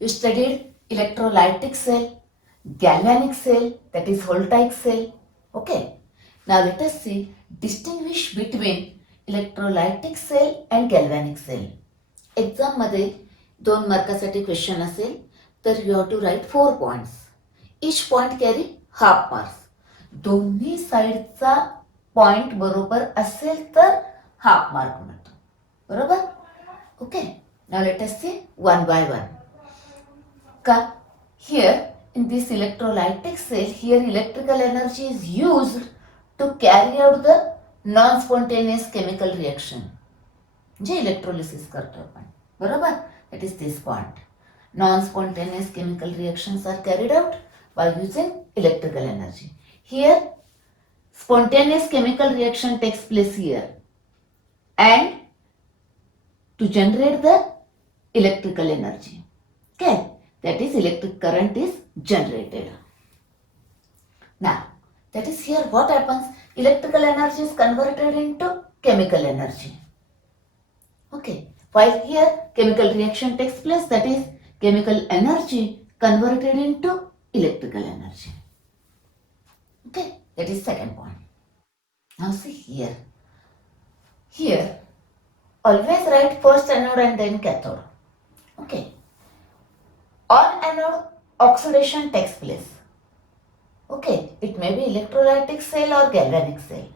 You studied electrolytic cell, galvanic cell, that is voltaic cell. Okay. Now let us see distinguish between electrolytic cell and galvanic cell. Exam मध्ये 2 मार्कासाठी question असेल तर you have to write 4 points. Each point carry half marks. दोन्ही साईडचा point बरोबर असेल तर half mark मिळतो. बरोबर. Okay. Now let us see one by one. का here in this electrolytic cell, here electrical energy is used to carry out the non-spontaneous chemical reaction. जे electrolysis करतो आपण. बरोबर. that is this point. Non-spontaneous chemical reactions are carried out by using electrical energy. Here spontaneous chemical reaction takes place here and to generate the electrical energy. Okay. That is electric current is generated. Now that is here what happens, electrical energy is converted into chemical energy. Okay, while here chemical reaction takes place, that is chemical energy converted into electrical energy. Okay, that is second point. Now see here always write first anode and then cathode. Okay. On anode, oxidation takes place. Okay, it may be electrolytic cell or galvanic cell.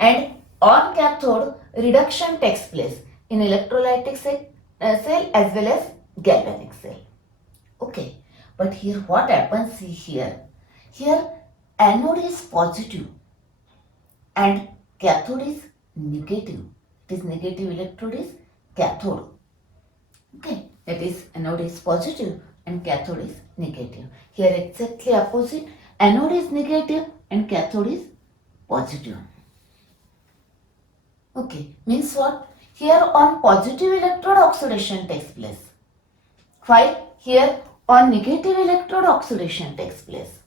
And on cathode, reduction takes place in electrolytic cell as well as galvanic cell. Okay, but here what happens, see here. Here anode is positive and cathode is negative. It is negative electrode is cathode. Okay. That is anode is positive and cathode is negative. Here exactly opposite, anode is negative and cathode is positive. Okay, means what? Here on positive electrode oxidation takes place, while here on negative electrode oxidation takes place.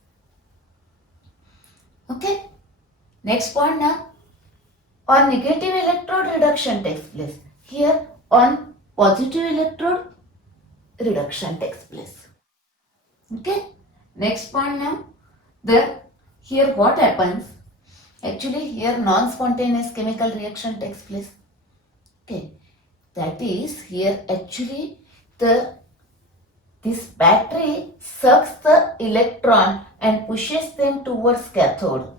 Okay, next point now. On negative electrode reduction takes place. Here on positive electrode reduction takes place. Okay, next point now. Here what happens, actually here non-spontaneous chemical reaction takes place. Okay, that is here actually this battery sucks the electron and pushes them towards cathode.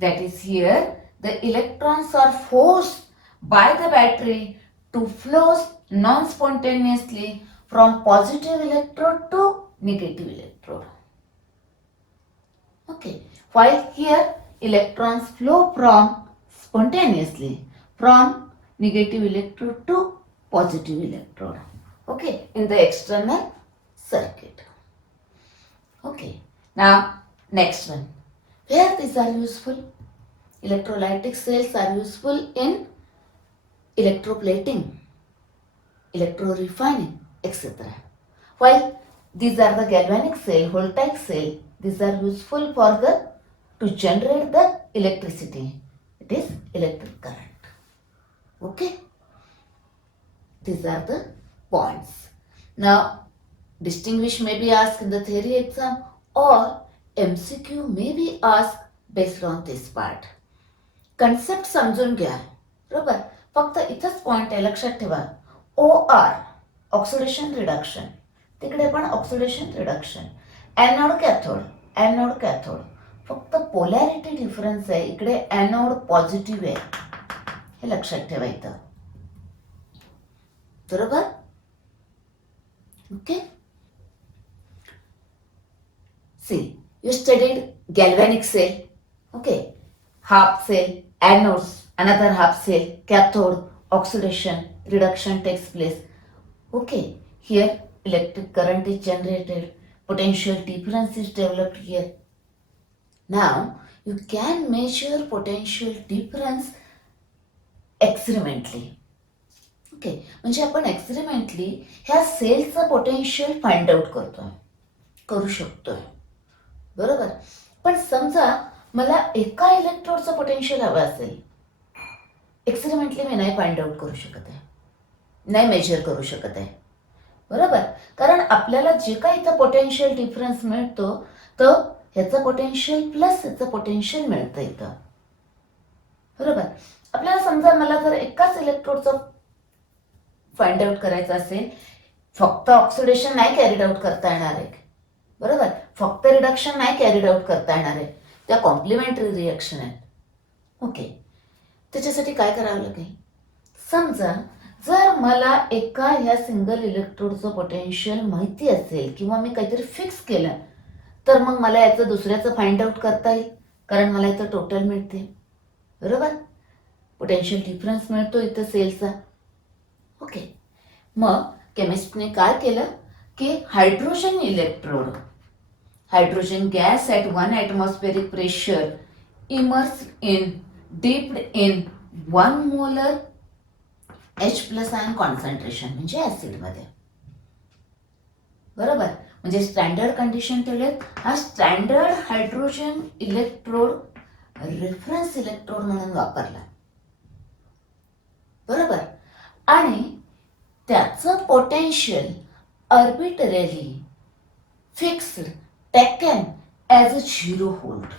That is here the electrons are forced by the battery to flow non-spontaneously from positive electrode to negative electrode. Okay, while here electrons flow from spontaneously from negative electrode to positive electrode. Okay, in the external circuit. Okay, now next one. Where these are useful? Electrolytic cells are useful in electroplating, electrorefining, etc. While these are the galvanic cell, voltaic cell, these are useful for to generate the electricity. It is electric current. Okay. These are the points. Now distinguish may be asked in the theory exam or MCQ may be asked based on this part. Concept समजून घ्या. बरोबर. फक्त इथंच point आहे, लक्षात ठेवा. OR oxidation reduction, तिकडे पण ऑक्सिडेशन रिडक्शन. एनोड कॅथोड फक्त पोलॅरिटी डिफरन्स आहे. इकडे एनोड पॉझिटिव्ह आहे, हे लक्षात ठेवा इथं. बरोबर. Okay. See you studied galvanic cell. Okay, half cell, anodes, another half cell, cathode, oxidation, reduction takes place. Okay, here electric current is generated, potential difference is developed here. Now you can measure potential difference experimentally. Okay, म्हणजे आपण experimentally ह्या सेलचं potential find out करू शकतोय. बरोबर. पण समजा मला एका इलेक्ट्रोडचं पोटेन्शियल हवं असेल, एक्सपेरिमेंटली मी नाही फाइंड आउट करू शकत आहे, नाही मेजर करू शकत आहे. बरोबर. कारण आपल्याला जे काही इथं पोटेन्शियल डिफरन्स मिळतो तर ह्याचं पोटेन्शियल प्लस ह्याचं पोटेन्शियल मिळतं इथं. बरोबर. आपल्याला समजा मला जर एकाच इलेक्ट्रोडचं फाइंड आउट करायचं असेल, फक्त ऑक्सिडेशन नाही कॅरीड आउट करता येणार आहे. बरोबर. फक्त रिडक्शन नाही कॅरीड आउट करता येणार आहे. त्या कॉम्प्लिमेंटरी रिएक्शन आहेत. ओके. त्याच्यासाठी काय करावं लागेल? समजा जर मला एका ह्या सिंगल इलेक्ट्रोडचं पोटेन्शियल माहिती असेल किंवा मी काहीतरी फिक्स केलं तर मग मला याचं दुसऱ्याचं फाइंड आउट करता येईल, कारण मला इथं टोटल मिळते. बरोबर. पोटेन्शियल डिफरन्स मिळतो इथं सेलचा. ओके. मग केमिस्टने काय केलं की hydrogen electrode, hydrogen gas at 1 atmospheric pressure immerse in dipped in 1 molar H+ ion concentration म्हणजे ॲसिडमध्ये. बरोबर. म्हणजे स्टँडर्ड कंडिशन ठेवलेत. हा standard hydrogen electrode reference electrode म्हणून वापरला. बरोबर. आणि त्याचं potential arbitrarily fixed taken as a 0 volt.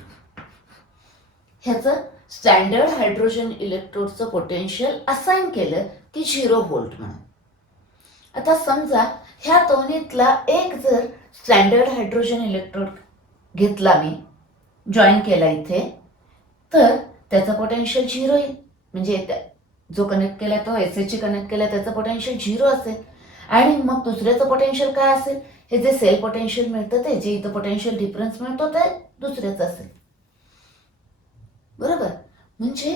ह्याचं स्टँडर्ड हायड्रोजन इलेक्ट्रोडचं पोटेन्शियल असाइन केलं की 0 व्होल्ट म्हणून. आता समजा ह्या दोन्हीतला एक जर स्टँडर्ड हायड्रोजन इलेक्ट्रोड घेतला, मी जॉईन केला इथे, तर त्याचं पोटेन्शियल 0 येईल. म्हणजे जो कनेक्ट केला तो एसएचची कनेक्ट केला त्याचं पोटेन्शियल 0 असेल. आणि मग दुसऱ्याचं पोटेन्शियल काय असेल? हे जे सेल पोटेन्शियल मिळतं ते, जे इथं पोटेन्शियल डिफरन्स मिळतो ते दुसऱ्याचं असेल. बरोबर. म्हणजे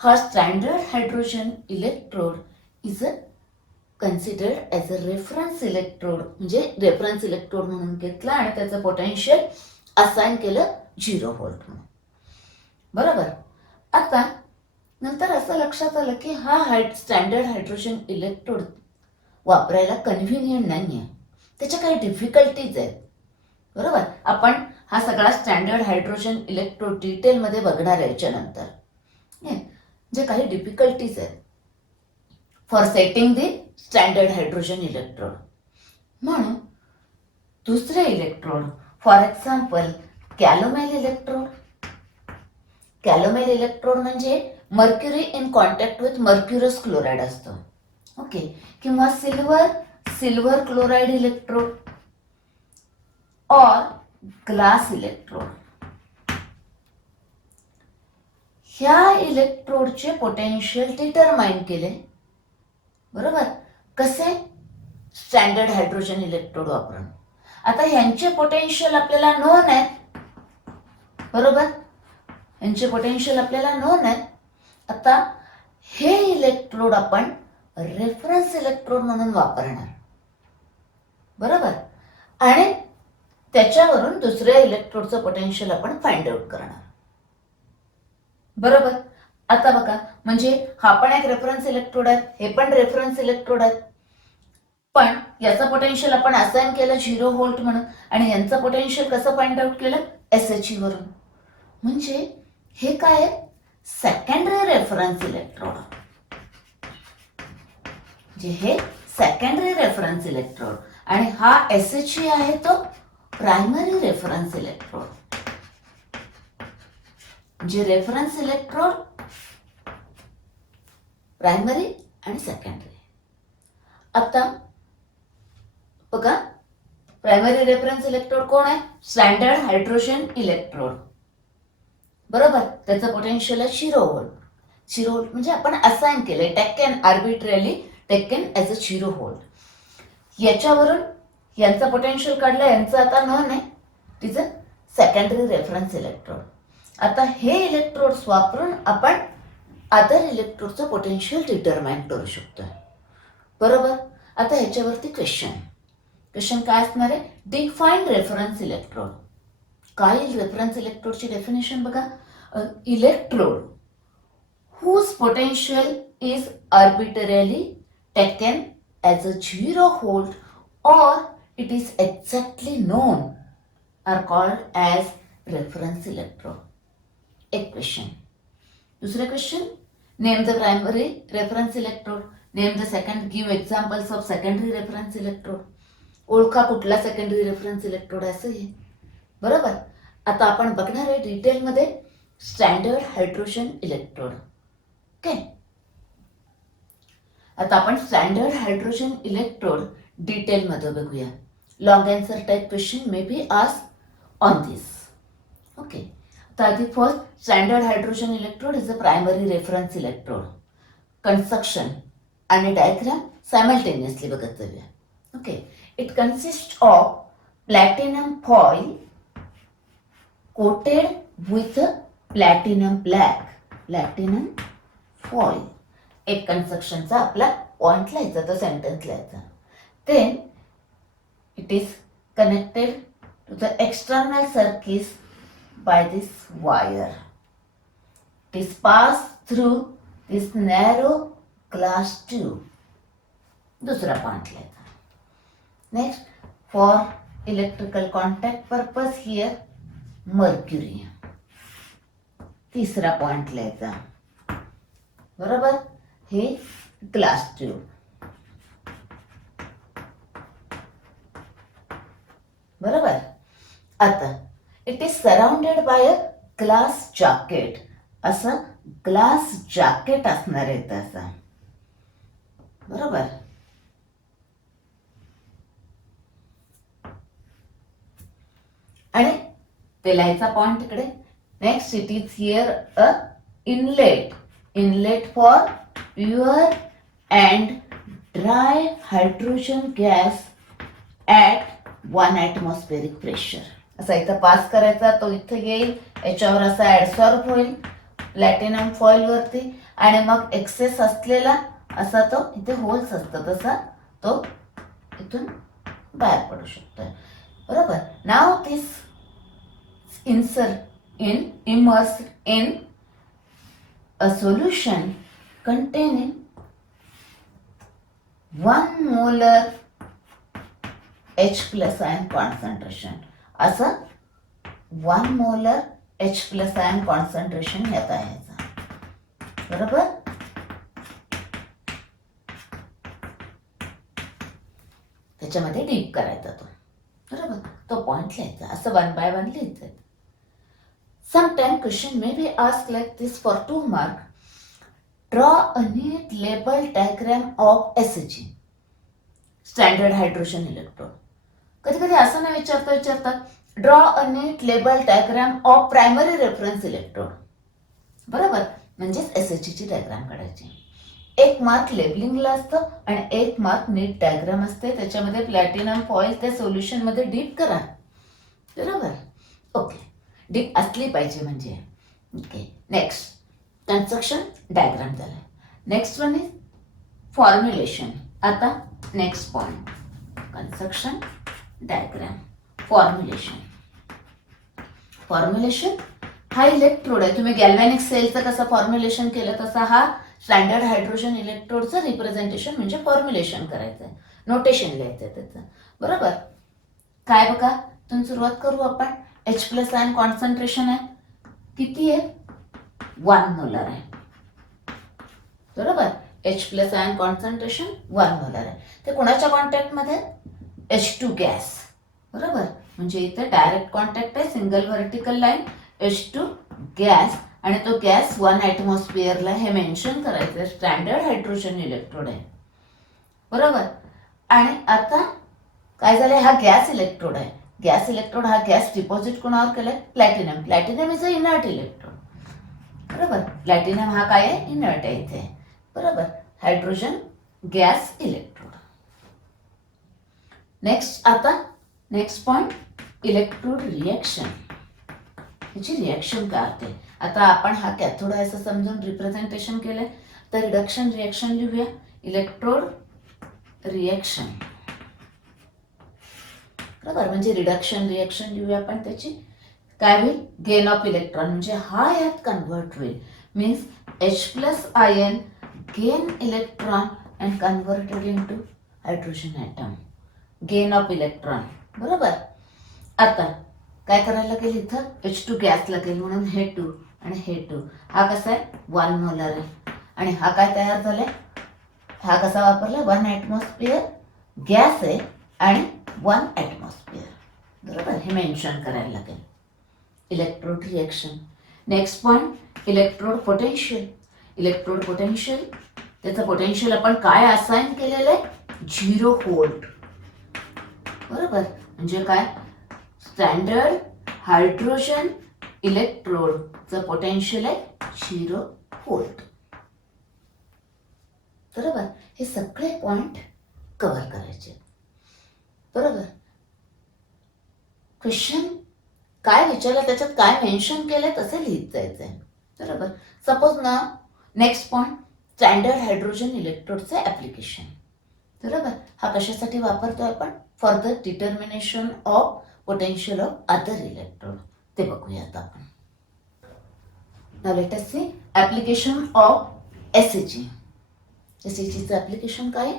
हा standard hydrogen electrode is considered as a reference electrode, म्हणजे रेफरन्स इलेक्ट्रोड म्हणून घेतला आणि त्याचं पोटेन्शियल असाइन केलं 0 व्होल्ट म्हणून. बरोबर. आता नंतर असं लक्षात आलं की हा स्टँडर्ड हायड्रोजन इलेक्ट्रोड वापरायला कन्व्हिनियंट नाही आहे, त्याच्या काही डिफिकल्टीज आहेत. बरोबर. आपण हा सगळा स्टँडर्ड हायड्रोजन इलेक्ट्रोड डिटेलमध्ये बघणार आहे याच्यानंतर. जे काही डिफिकल्टीज आहेत for setting the standard hydrogen electrode. म्हणून दुसरे electrode, for example calomel electrode. Calomel electrode म्हणजे mercury in contact with mercurous chloride असतो. ओके. किंवा सिल्वर क्लोराईड इलेक्ट्रोड और ग्लास इलेक्ट्रोड. ह्या इलेक्ट्रोडचे पोटेन्शियल डिटरमाइन केले. बरोबर. कसे? स्टँडर्ड हायड्रोजन इलेक्ट्रोड वापरून. आता ह्यांचे पोटेन्शियल आपल्याला नोन आहे. बरोबर. यांचे पोटेन्शियल आपल्याला नोन आहे. आता हे इलेक्ट्रोड आपण रेफरन्स इलेक्ट्रोड म्हणून वापरणार. बरोबर. आणि त्याच्यावरून दुसऱ्या इलेक्ट्रोडचं पोटेन्शियल आपण फाइंड आउट करणार. बरोबर. आता बघा, म्हणजे हा पण एक रेफरन्स इलेक्ट्रोड आहे, हे पण रेफरन्स इलेक्ट्रोड आहे, पण याचं पोटेन्शियल आपण असाइन केलं 0 व्होल्ट म्हणून आणि यांचं पोटेन्शियल कसं फाइंड आउट केलं? एसएचई वरून. म्हणजे हे काय आहे? Secondary reference electrode. जे हे सेकंडरी रेफरन्स इलेक्ट्रोड आणि हा एसएचई आहे तो प्रायमरी रेफरन्स इलेक्ट्रोड. जे रेफरन्स इलेक्ट्रोड प्रायमरी आणि सेकंडरी. आता बघा, प्रायमरी रेफरन्स इलेक्ट्रोड कोण आहे? Standard hydrogen electrode. बरोबर. त्याचं पोटेन्शियल आहे 0 व्होल्ट. 0 व्होल्ट म्हणजे आपण असाइन केले, taken arbitrarily taken as a 0 volt. याच्यावरून यांचं पोटेन्शियल काढलं, यांचं आता नोन आहे, तिचं सेकंडरी रेफरन्स इलेक्ट्रोड. आता हे इलेक्ट्रोड्स वापरून आपण अदर इलेक्ट्रोडचं पोटेन्शियल डिटरमाइन करू शकतो. बरोबर. आता ह्याच्यावरती क्वेश्चन काय असणार आहे? Define reference electrode. काय रेफरन्स इलेक्ट्रोडची डेफिनेशन बघा. Electrode whose potential is arbitrarily taken as a 0 volt or it is exactly known are called as reference electrode. एक क्वेश्चन. दुसरे question, name the primary reference electrode, name the second, give examples of secondary reference electrode. ओळखा कुठला secondary reference electrode असं हे. बरोबर. आता आपण बघणार आहे डिटेलमध्ये स्टँडर्ड हायड्रोजन इलेक्ट्रोड. ओके. आता आपण स्टँडर्ड हायड्रोजन इलेक्ट्रोड डिटेलमध्ये बघूया. Long answer type question may be asked on this. Okay. आता आधी first standard hydrogen electrode is a primary reference electrode. Construction आणि डायग्राम सायमल्टेनियसली बघत जाऊया. Okay. It consist of platinum foil coated with platinum black. Platinum foil. एक कन्स्ट्रक्शनचा आपला point लिहायचा, तो सेंटेन्स लिहायचा. Then it is connected to the external circuit by this wire. It is pass through this narrow glass tube. दुसरा point लिहायचा. Next, for electrical contact purpose here mercury. तिसरा point लिहायचा. बरोबर. हे ग्लास ट्यूब. बरोबर. आता it is surrounded by a glass jacket. असं glass jacket असणार आहे तसा. बरोबर. आणि ते लिहायचा पॉइंट इकडे. Next, it is here a inlet for pure and dry hydrogen gas at 1 atmospheric pressure. असा इथं पास करायचा, तो इथं येईल, याच्यावर असा ऍडसॉर्ब होईल प्लॅटिनम फॉइल वरती, आणि मग एक्सेस असलेला असा तो इथे होल्स असतात तसा तो इथून बाहेर पडू शकतो. बरोबर. Now this immersed in a solution containing 1 molar H plus ion concentration. असं 1 molar H plus ion concentration यात आहे. बरोबर. त्याच्यामध्ये डीप करायचा तो. बरोबर. तो पॉइंट लिहायचा. असं 1 by 1 लिहायचं. Sometimes question may be asked like this for 2 mark. Draw a neat label diagram of SG. Standard hydrogen electrode. कधी कधी असं नाही विचारतात, draw a neat label diagram of primary reference electrode. बरोबर. म्हणजेच SG ची डायग्राम काढायची. 1 मार्क लेबलिंगला असतं आणि 1 मार्क नीट डायग्राम असते. त्याच्यामध्ये प्लॅटिनम फॉइल त्या सोल्युशन मध्ये डीप करा. बरोबर. ओके. डीप असली पाहिजे म्हणजे. ओके. नेक्स्ट, कन्स्ट्रक्शन डायग्राम झालं. Next one is formulation. आता next point, construction diagram, formulation. Formulation हा इलेक्ट्रोड आहे. तुम्ही गॅल्व्हॅनिक सेलचं कसं फॉर्म्युलेशन केलं तसा हा स्टँडर्ड हायड्रोजन इलेक्ट्रोडचं रिप्रेझेंटेशन म्हणजे फॉर्म्युलेशन करायचं आहे, नोटेशन लिहायचं आहे त्याचं. बरोबर. काय बघा, तुम्ही सुरुवात करू आपण. H प्लस आयन कॉन्सन्ट्रेशन आहे, किती आहे? 1 मोलर आहे. बरोबर. H plus ion concentration 1 molar आहे. ते कोणाच्या कॉन्टॅक्टमध्ये? H2 gas. बरोबर. म्हणजे इथे डायरेक्ट कॉन्टॅक्ट आहे, single vertical line, H2 gas, आणि तो गॅस 1 atmosphere हे मेन्शन करायचं. स्टँडर्ड हायड्रोजन इलेक्ट्रोड आहे. बरोबर. आणि आता काय झालंय, हा गॅस इलेक्ट्रोड आहे. गॅस इलेक्ट्रोड हा गॅस डिपॉझिट कोणावर केलाय? Platinum. Platinum is a inert electrode. बरोबर. प्लॅटिनम हा काय आहे? इनर्ट आहे इथे. बरोबर. Hydrogen gas electrode. नेक्स्ट, आता नेक्स्ट पॉइंट, इलेक्ट्रोड रिएक्शन. याची रिएक्शन काय होते? आता आपण हा कॅथोड आहे असं समजून रिप्रेझेंटेशन केलंय, तर रिडक्शन रिएक्शन लिहूया. Electrode reaction. बरोबर. म्हणजे रिडक्शन रिएक्शन लिहूया आपण त्याची. काय होईल? गेन ऑफ इलेक्ट्रॉन, म्हणजे हा यात कन्वर्ट होईल. Means H plus ion gain electron and converted into hydrogen atom. Gain of electron. बरोबर. आता काय करायला लागेल, इथं H2 गॅस लागेल, म्हणून हे 2 आणि हे 2. हा कसा आहे? 1 मोलर आहे. आणि हा काय तयार झालाय? हा कसा वापरला? 1 atmosphere गॅस आहे आणि 1 ॲटमॉस्फिअर. बरोबर, हे मेन्शन करायला लागेल. Electrode reaction. Next point, electrode potential. Electrode potential, त्याचं पोटेन्शियल आपण काय असाइन केलेलं आहे? 0 व्होल्ट. बरोबर, म्हणजे काय? स्टँडर्ड हायड्रोजन इलेक्ट्रोडचं पोटेन्शियल आहे 0 व्होल्ट. बरोबर, हे सगळे पॉइंट कव्हर करायचे. बरोबर, क्वेश्चन काय विचारलं त्याच्यात काय मेन्शन केलंय तसे लिहित जायचंय. बरोबर, सपोज ना नेक्स्ट पॉइंट, स्टँडर्ड हायड्रोजन इलेक्ट्रोडचे ऍप्लिकेशन. बरोबर, हा कशासाठी वापरतोय आपण? For the determination of potential of other electrode. ते बघूयात आपण. Now let us see application of SHE. एसएजीचं ऍप्लिकेशन काय?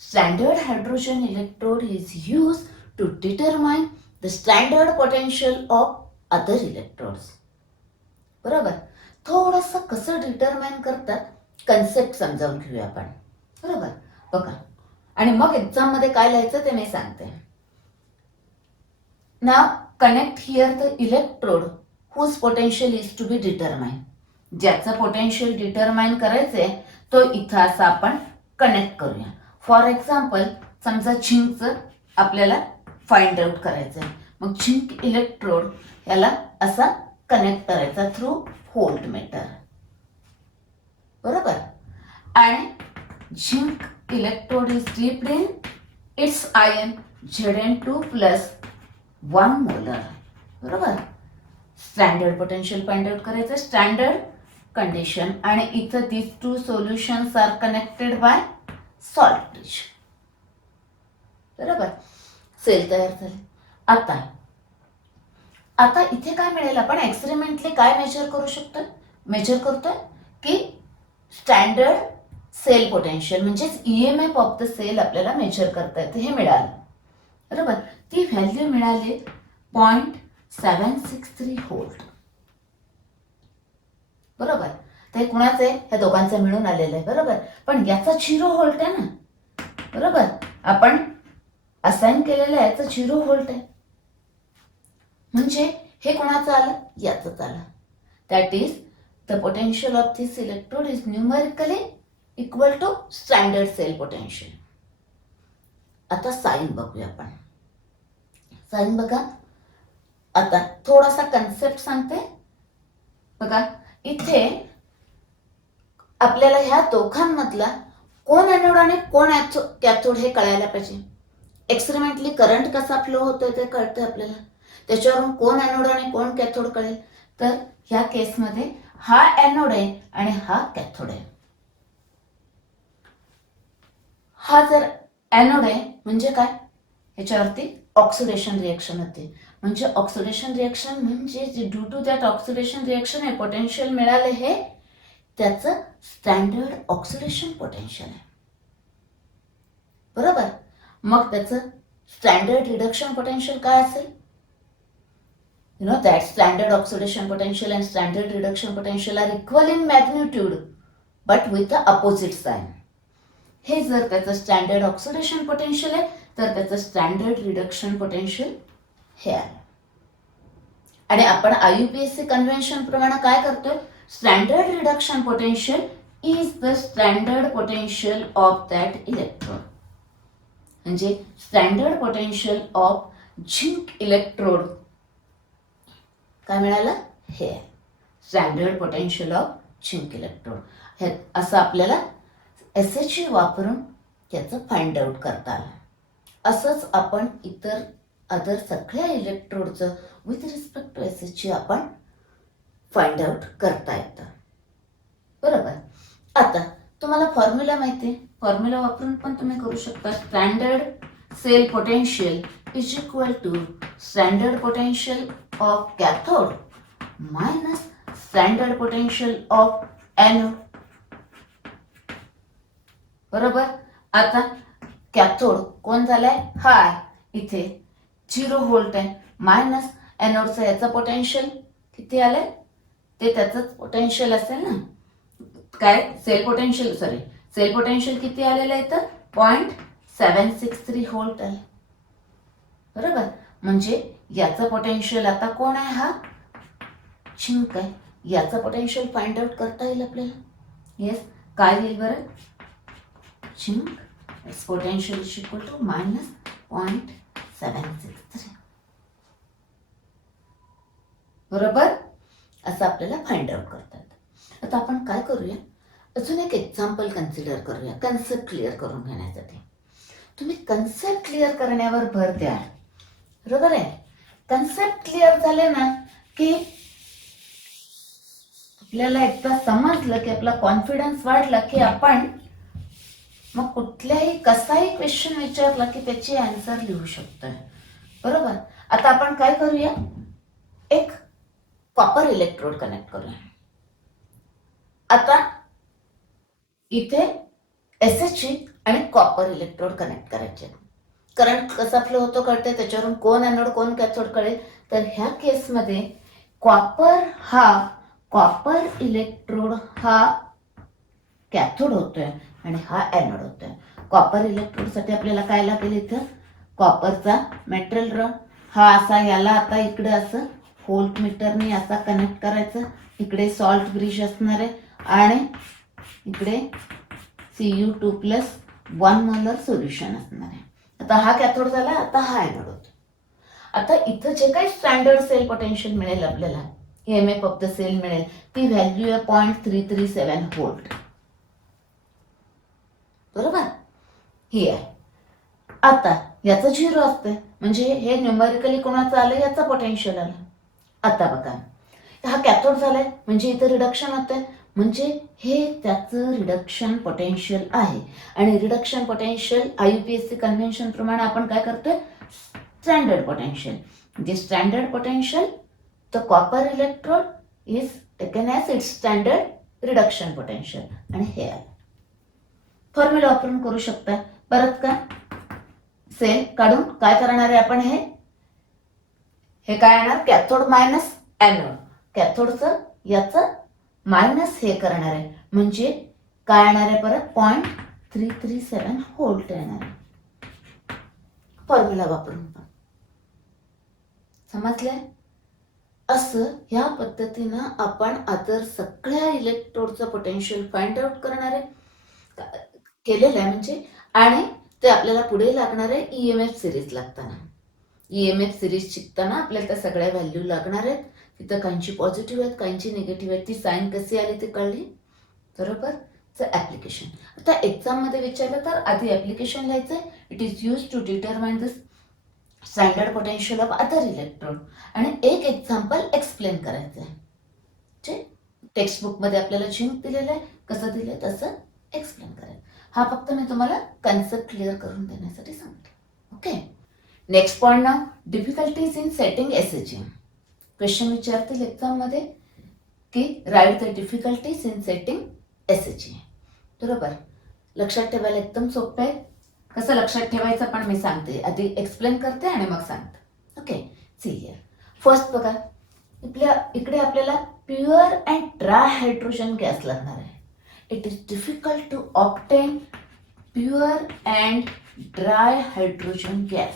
Standard hydrogen electrode is use to determine the standard potential of other electrodes. बरोबर, थोडंसं कसं डिटरमाइन करतात कन्सेप्ट समजावून घेऊया आपण. बरोबर, बघा, आणि मग एक्झाम मध्ये काय लिहायचं ते मी सांगते. Now connect here the electrode whose potential is to be determine. ज्याचं पोटेन्शियल डिटरमाइन करायचंय तो इथं असं आपण कनेक्ट करूया. फॉर एक्झाम्पल, समजा झिंकचं आपल्याला फाइंड आउट करायचंय, मग झिंक इलेक्ट्रोड याला असा कनेक्ट करायचा थ्रू व्होल्ट मीटर. बरोबर, आणि zinc electrode is dipped in its ion Zn2 plus 1 molar. बरोबर, स्टँडर्ड पोटेन्शियल फाइंड आउट करायचं, स्टँडर्ड कंडिशन, आणि इथं these two solutions are connected by salt bridge. बरोबर, सेल तयार झाले. आता इथे काय मिळेल? आपण एक्सपेरिमेंटली काय मेजर करू शकतो? मेजर करतोय की स्टँडर्ड सेल पोटेन्शियल म्हणजेच ईएमएफ ऑफ द सेल आपल्याला मेजर करता येते. हे मिळालं. बरोबर, ती व्हॅल्यू मिळाली 0.763 व्होल्ट. बरोबर, ते कुणाचं आहे? ह्या दोघांचं मिळून आलेलं आहे. बरोबर, पण याचा 0 व्होल्ट आहे ना. बरोबर, आपण असाइन केलेलं आहे याचं 0 व्होल्ट आहे, म्हणजे हे कोणाचं आलं? याचंच आलं. That is the potential of this electrode is numerically equal to standard cell potential. आता साइन बघूया आपण. साइन बघा, आता थोडासा कन्सेप्ट सांगते. बघा, इथे आपल्याला ह्या दोघांमधला कोण एनोड आणि कोण कॅथोड हे कळायला पाहिजे. एक्सपेरिमेंटली करंट कसा फ्लो होतोय ते कळतंय आपल्याला, त्याच्यावरून कोण एनोड आणि कोण कॅथोड कळेल. तर ह्या केसमध्ये हा एनोड आहे आणि हा कॅथोड आहे. हा जर एनोड आहे म्हणजे काय? ह्याच्यावरती ऑक्सिडेशन रिएक्शन होते. म्हणजे ऑक्सिडेशन रिएक्शन म्हणजे due to that oxidation reaction हे पोटेन्शियल मिळाले, हे त्याचं स्टँडर्ड ऑक्सिडेशन पोटेन्शियल आहे. बरोबर, मग त्याचं स्टँडर्ड रिडक्शन पोटेन्शियल काय असेल? You know that standard oxidation potential and standard reduction potential are equal in magnitude but with the opposite sign. हे जर त्याचं स्टँडर्ड ऑक्सिडेशन पोटेन्शियल आहे तर त्याचं स्टँडर्ड रिडक्शन पोटेन्शियल हे आहे. आणि आपण IUPAC कन्व्हेन्शन प्रमाणे काय करतोय? Standard reduction potential is the standard potential of that electrode. म्हणजे standard potential of zinc electrode काय मिळालं? हे standard potential of zinc electrode. हे असं आपल्याला एसएजी वापरून त्याचं फाइंड आउट करता आलं. असंच आपण इतर अदर सगळ्या इलेक्ट्रोडचं विथ रिस्पेक्ट टू एसएजी आपण फाइंड आउट करता येतं. बरोबर, आता तुम्हाला फॉर्म्युला माहिती आहे, फॉर्म्युला वापरून पण तुम्ही करू शकता. Standard cell potential is equal to standard potential of cathode minus standard potential of anode. बरोबर, आता कॅथोड कोण झालाय? हा इथे 0 व्होल्ट आहे, मायनस एनोडचं याचं पोटेन्शियल किती आलंय? ते त्याचंच पोटेन्शियल असेल ना. काय सेल पोटेन्शियल किती आलेलं आहे तर 0.763 व्होल्ट आहे. बरोबर. म्हणजे याचं पोटेन्शियल आता कोण आहे, हा झिंक आहे. याचं पोटेन्शियल फाइंड आउट करता येईल आपल्याला. येस, काय येईल बरं, zinc its potential is equal to -0.763. बरोबर. असं आपल्याला फाइंड आउट करता येतं. आता आपण काय करूया, अजून एक एक्झाम्पल कन्सिडर करूया कन्सेप्ट क्लिअर करून घेण्यासाठी. तुम्ही कन्सेप्ट क्लिअर करण्यावर भर द्या. बरोबर आहे. कन्सेप्ट क्लिअर झाले ना की आपल्याला एकदा समजलं की आपला कॉन्फिडन्स वाढला की आपण मग कुठल्याही कसाही क्वेश्चन विचारला की त्याची आन्सर लिहू शकतोय. बरोबर. आता आपण काय करूया, एक कॉपर इलेक्ट्रोड कनेक्ट करूया. आता इथे एसएचजी आणि कॉपर इलेक्ट्रोड कनेक्ट करायचे. करंट कसा फ्लो होतो कळते, त्याच्यावरून कोण एनोड कोण कॅथोड कळेल. तर ह्या केसमध्ये कॉपर इलेक्ट्रोड हा कॅथोड होतोय आणि हा एनोड होतोय. कॉपर इलेक्ट्रोडसाठी आपल्याला काय लागेल, इथं कॉपरचा मेटल रॉड हा असा, याला आता इकडे असं व्होल्ट मीटरने असा कनेक्ट करायचं. इकडे सॉल्ट ब्रिज असणार आहे आणि इकडे Cu2+1 मोलर सोल्युशन असणार आहे. आता हा कॅथोड झाला, आता हा एनोड होतो. आता इथं जे काही स्टँडर्ड सेल पोटेन्शियल मिळेल आपल्याला, EMF ऑफ द सेल मिळेल, ती व्हॅल्यू आहे 0.337 व्होल्ट. बरोबर, ही आहे. आता याचं 0 असते म्हणजे हे न्यूमरिकली कोणाचं आलं, याचं पोटेन्शियल आलं. आता बघा, हा कॅथोड झालाय म्हणजे इथं रिडक्शन होतंय, म्हणजे हे त्याचं रिडक्शन पोटेन्शियल आहे. आणि रिडक्शन पोटेन्शियल IUPAC कन्व्हेन्शन प्रमाणे आपण काय करतोय, स्टँडर्ड पोटेन्शियल. म्हणजे standard potential the copper electrode is taken as its standard reduction potential. आणि हे आहे फॉर्म्युला वापरून करू शकता. परत का, सेल काढून काय करणार आहे आपण, हे काय येणार, कॅथोड मायनस एनोड. कॅथोडचं याचं मायनस हे करणार आहे म्हणजे काय येणार आहे परत, 0.337 व्होल्ट येणार आहे. फॉर्म्युला वापरून समजलंय. असं ह्या पद्धतीनं आपण अदर सगळ्या इलेक्ट्रोडचं पोटेन्शियल फाइंड आउट करणार आहे, केलेलं आहे म्हणजे. आणि ते आपल्याला पुढे लागणार आहे EMF सिरीज लागताना. EMF सिरीज शिकताना आपल्याला त्या सगळ्या व्हॅल्यू लागणार आहेत. तिथं काहींची पॉझिटिव्ह आहेत, काहींची निगेटिव्ह आहेत. ती साईन कशी आली ते कळली. बरोबर. ऍप्लिकेशन आता एक्झाममध्ये विचारलं तर आधी ऍप्लिकेशन लिहायचंय. It is use to determine the standard potential of other electrode. आणि एक एक्झाम्पल एक्सप्लेन करायचं आहे. जे टेक्स्टबुकमध्ये आपल्याला झिंक दिलेलं आहे, कसं दिलंय तसं एक्सप्लेन करायचं. हा फक्त मी तुम्हाला कन्सेप्ट क्लिअर करून देण्यासाठी सांगते. ओके. नेक्स्ट पॉइंट ना, difficulties in setting SHG. Question विचारतील एक्झाममध्ये की write the difficulties in setting SHG. बरोबर. लक्षात ठेवायला एकदम सोपं आहे. कसं लक्षात ठेवायचं पण मी सांगते, आधी एक्सप्लेन करते आणि मग सांगते. Okay, see here. फर्स्ट बघा, इकडे आपल्याला pure and dry hydrogen gas लागणार आहे. It is difficult to obtain pure and dry hydrogen gas.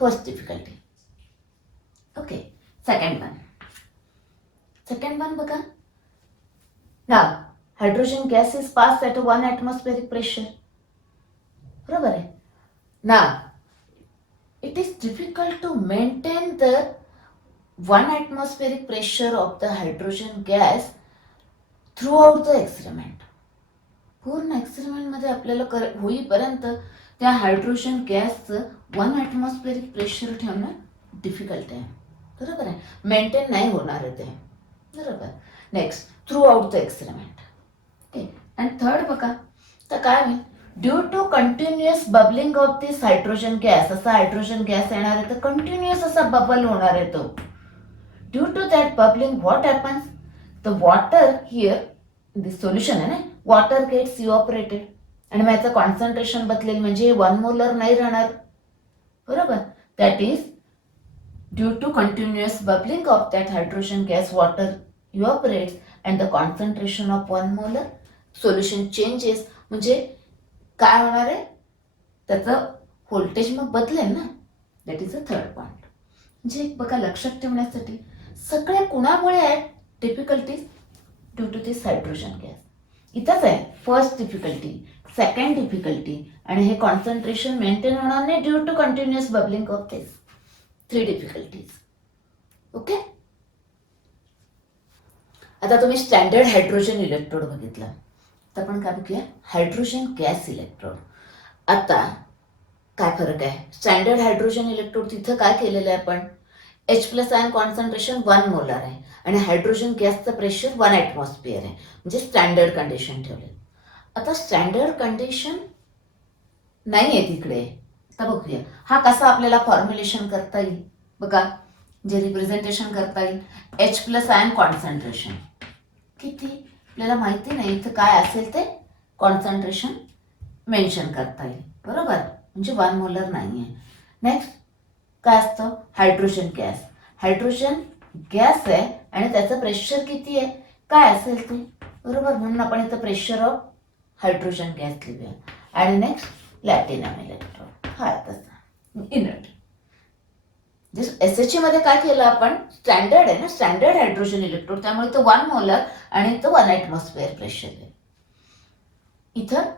First difficulty. Okay. Second one बघा. Now hydrogen gas is pass at 1 atmospheric pressure. बरोबर आहे. Now it is difficult to maintain the 1 atmospheric pressure of the hydrogen gas throughout the experiment. पूर्ण एक्सपेरिमेंटमध्ये आपल्याला होईपर्यंत त्या hydrogen गॅसचं 1 atmospheric pressure ठेवणं difficult आहे. बरोबर आहे. मेंटेन नाही होणार आहे ते. बरोबर. Next, through the experiment. Okay. आणि थर्ड बघा, तर काय होईल, due to continuous bubbling of this hydrogen gas. असा हायड्रोजन गॅस येणार आहे तर कंटिन्युअस असा बबल होणार आहे तो. Due to that bubbling what happens, the water here this solution आहे ना, वॉटर गेट्स इव्हॉपरेटेड आणि मग याचं कॉन्सन्ट्रेशन बदलेल म्हणजे 1 मोलर नाही राहणार. बरोबर. That is due to continuous bubbling of that hydrogen gas water evaporates and the concentration of 1 molar solution changes. म्हणजे काय होणार आहे, त्याचं व्होल्टेज मग बदलेल ना. That is a third point. म्हणजे बघा लक्षात ठेवण्यासाठी सगळ्या कुणामुळे आहेत difficulties due to this hydrogen gas. इथंच आहे फर्स्ट डिफिकल्टी, सेकंड डिफिकल्टी आणि हे कॉन्सन्ट्रेशन मेंटेन होणार नाही due to continuous bubbling of this. 3 difficulties. Okay. आता तुम्ही स्टँडर्ड हायड्रोजन इलेक्ट्रोड बघितला. आता आपण काय बघूया हायड्रोजन गॅस इलेक्ट्रोड. आता काय फरक आहे स्टँडर्ड हायड्रोजन इलेक्ट्रोड तिथं काय केलेलं आहे आपण H+ आयन कॉन्सन्ट्रेशन 1 मोलार आहे आणि हायड्रोजन गॅसचं प्रेशर 1 ॲटमॉस्फिअर आहे म्हणजे स्टँडर्ड कंडिशन ठेवले. आता स्टँडर्ड कंडिशन नाही आहे तिकडे. आता बघूया हा कसा आपल्याला फॉर्म्युलेशन करता येईल. बघा जे रिप्रेझेंटेशन करता येईल H+ आयन कॉन्सन्ट्रेशन किती आपल्याला माहिती नाही इथं काय असेल ते कॉन्सन्ट्रेशन मेन्शन करता येईल बरोबर म्हणजे 1 मोलर नाही आहे. नेक्स्ट काय असतं हायड्रोजन गॅस. हायड्रोजन गॅस आहे आणि त्याचं प्रेशर किती आहे काय असेल ते बरोबर म्हणून आपण इथं प्रेशर ऑफ हायड्रोजन गॅस लिहूया. आणि नेक्स्ट प्लॅटिनम इलेक्ट्रोड हा तसा इनर्ट. SHE मध्ये काय केलं आपण स्टँडर्ड आहे ना स्टँडर्ड हायड्रोजन इलेक्ट्रोड त्यामुळे तो 1 मोलर आणि तो 1 ॲटमॉस्फिअर प्रेशर आहे. इथं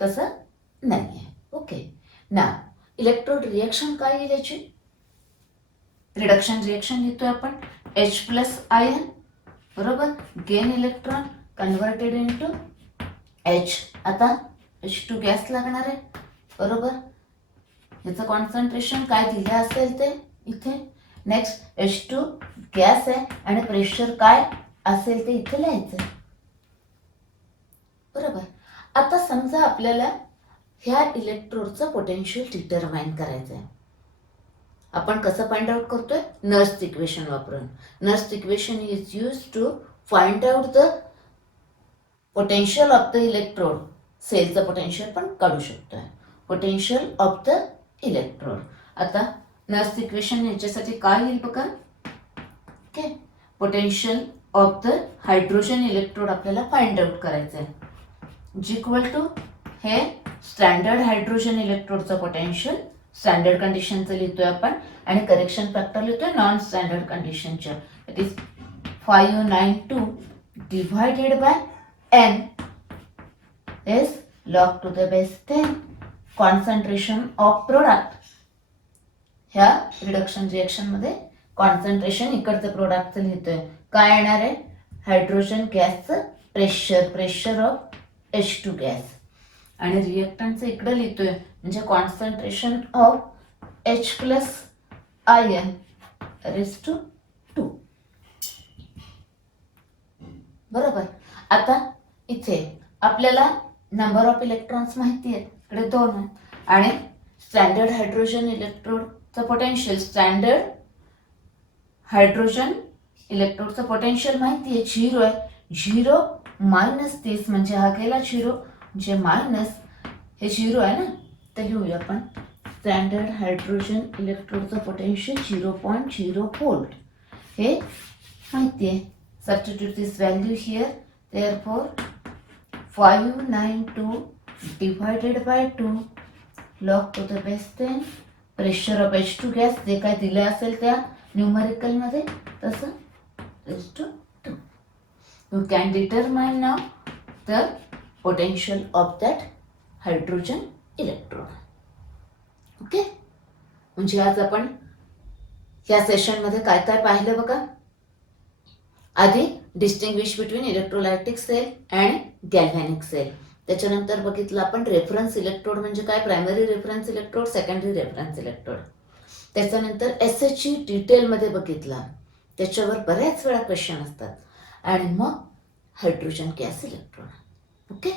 तसं नाही आहे. ओके. ना इलेक्ट्रोड रिएक्शन काय येईल याची रिडक्शन रिएक्शन लिहितोय आपण H+ आयन बरोबर gain electron converted into H. आता H2 गॅस लागणार आहे बरोबर याचं कॉन्सन्ट्रेशन काय दिलं असेल ते इथे. नेक्स्ट H2 गॅस आहे आणि प्रेशर काय असेल ते इथे लिहायचं बरोबर. आता समजा आपल्याला ह्या इलेक्ट्रोडचं पोटेन्शियल डिटरमाइन करायचं आहे. आपण कसं फाइंड आउट करतोय नर्स इक्वेशन वापरून. Nernst equation is use to find out the potential of the electrode. सेलचं पोटेन्शियल पण काढू शकतोय पोटेन्शियल ऑफ द इलेक्ट्रोड. आता नर्स इक्वेशन याच्यासाठी काय येईल बघा okay potential of the hydrogen electrode आपल्याला फाइंड आउट करायचं आहे जी इक्वल टू हे स्टँडर्ड हायड्रोजन इलेक्ट्रोडचं पोटेन्शियल स्टँडर्ड कंडिशनचं लिहितोय आपण आणि करेक्शन फॅक्टर लिहितोय नॉन स्टँडर्ड कंडिशनच्या it is 592 divided by n is log to the base 10 concentration of product. ह्या रिडक्शन रिएक्शन मध्ये कॉन्सन्ट्रेशन इकडचं प्रोडक्टचं लिहितोय काय येणार आहे हायड्रोजन गॅसचं प्रेशर ऑफ H2 गॅस आणि रिएक्टंटचं इकडे लिहितोय म्हणजे concentration of H+ ion raise to 2 बरोबर. आता इथे आपल्याला नंबर ऑफ इलेक्ट्रॉन्स माहिती आहेत इकडे 2 आहेत आणि स्टँडर्ड हायड्रोजन इलेक्ट्रोडचं पोटेन्शियल स्टँडर्ड हायड्रोजन इलेक्ट्रोडचं पोटेन्शियल माहिती आहे 0 आहे. 0 - 30 म्हणजे हा गेला 0 म्हणजे मायनस हे 0 आहे ना तर लिहूया आपण स्टँडर्ड हायड्रोजन इलेक्ट्रोडचं पोटेन्शियल 0.0 व्होल्ट हे माहिती आहे. Substitute this value here therefore 592 divided by 2 log to the base 10 pressure of H2 gas जे काय दिलं असेल त्या न्यूमरिकल मध्ये तसं raise to 2. You can determine now the potential of that hydrogen electrode. Okay म्हणजे आज आपण या सेशन मध्ये काय काय पाहिलं बघा. आधी distinguish between electrolytic cell and galvanic cell. त्याच्यानंतर बघितलं आपण रेफरन्स इलेक्ट्रोड म्हणजे काय primary reference electrode secondary reference electrode. त्याच्यानंतर SHE डिटेलमध्ये बघितला त्याच्यावर बऱ्याच वेळा क्वेश्चन असतात आणि मग हायड्रोजन गॅस इलेक्ट्रोड. ओके